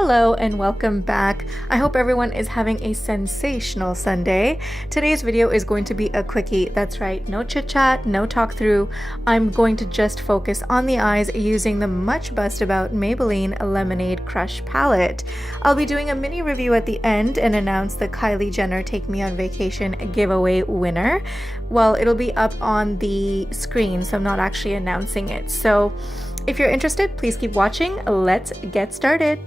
Hello and welcome back. I hope everyone is having a sensational Sunday. Today's video is going to be a quickie. That's right, no chit chat, no talk through. I'm going to just focus on the eyes using the much buzzed about Maybelline Lemonade Craze Palette. I'll be doing a mini review at the end and announce the Kylie Jenner Take Me on Vacation giveaway winner. Well, it'll be up on the screen, so I'm not actually announcing it. So if you're interested, please keep watching. Let's get started.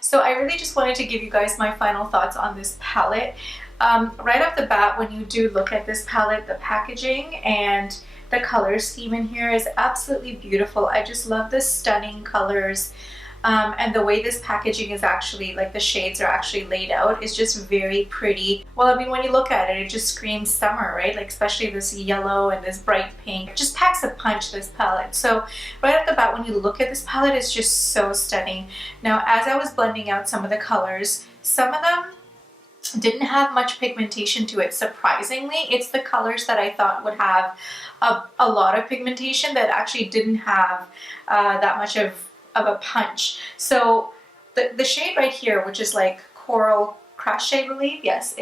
So I really just wanted to give you guys my final thoughts on this palette. Right off the bat, when you do look at this palette, the packaging and the color scheme in here is absolutely beautiful. I just love the stunning colors. And the way this packaging is actually, like the shades are actually laid out, is just very pretty. Well, I mean, when you look at it, it just screams summer, right? Like especially this yellow and this bright pink. It just packs a punch, this palette. So right off the bat, when you look at this palette, it's just so stunning. Now, as I was blending out some of the colors, some of them didn't have much pigmentation to it. Surprisingly, it's the colors that I thought would have a lot of pigmentation that actually didn't have that much of a punch. So the shade right here, which is like Coral Crush, I believe. Yes,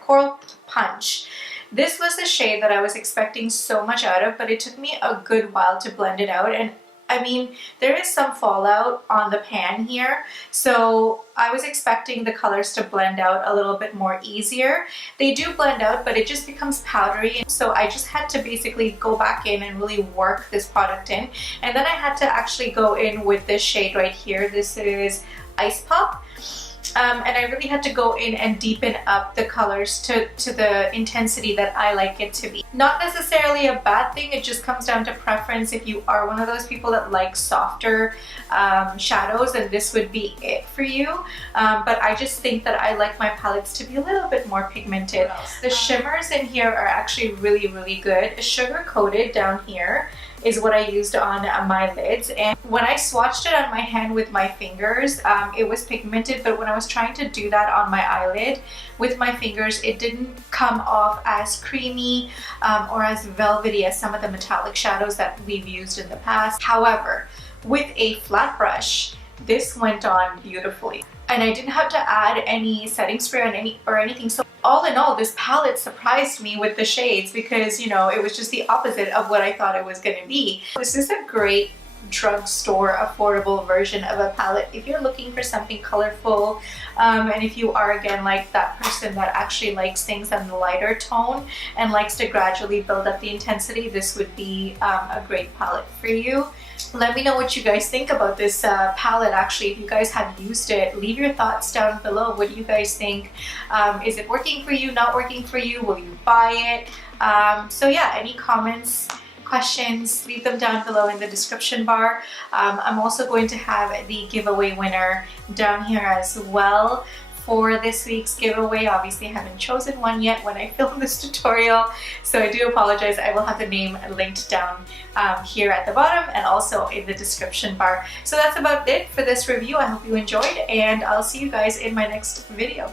Coral Punch. This was the shade that I was expecting so much out of, but it took me a good while to blend it out. And I mean, there is some fallout on the pan here, so I was expecting the colors to blend out a little bit more easier. They do blend out, but it just becomes powdery, so I just had to basically go back in and really work this product in. And then I had to actually go in with this shade right here. This is Ice Pop. And I really had to go in and deepen up the colors to the intensity that I like it to be. Not necessarily a bad thing, it just comes down to preference. If you are one of those people that like softer shadows, then this would be it for you. But I just think that I like my palettes to be a little bit more pigmented. The shimmers in here are actually really good. Sugar coated down here is what I used on my lids, and when I swatched it on my hand with my fingers, it was pigmented, but when I was trying to do that on my eyelid with my fingers, it didn't come off as creamy or as velvety as some of the metallic shadows that we've used in the past. However, with a flat brush, this went on beautifully. And I didn't have to add any setting spray or anything. So all in all, this palette surprised me with the shades because, you know, it was just the opposite of what I thought it was going to be. This is a great drugstore affordable version of a palette if you're looking for something colorful, and if you are again like that person that actually likes things on the lighter tone and likes to gradually build up the intensity, this would be a great palette for you. Let me know what you guys think about this palette. Actually, if you guys have used it, leave your thoughts down below. What do you guys think? Is it working for you, not working for you? Will you buy it? So yeah, any comments, questions, leave them down below in the description bar. I'm also going to have the giveaway winner down here as well for this week's giveaway. Obviously I haven't chosen one yet when I filmed this tutorial, so I do apologize. I will have the name linked down here at the bottom and also in the description bar. So that's about it for this review. I hope you enjoyed, and I'll see you guys in my next video.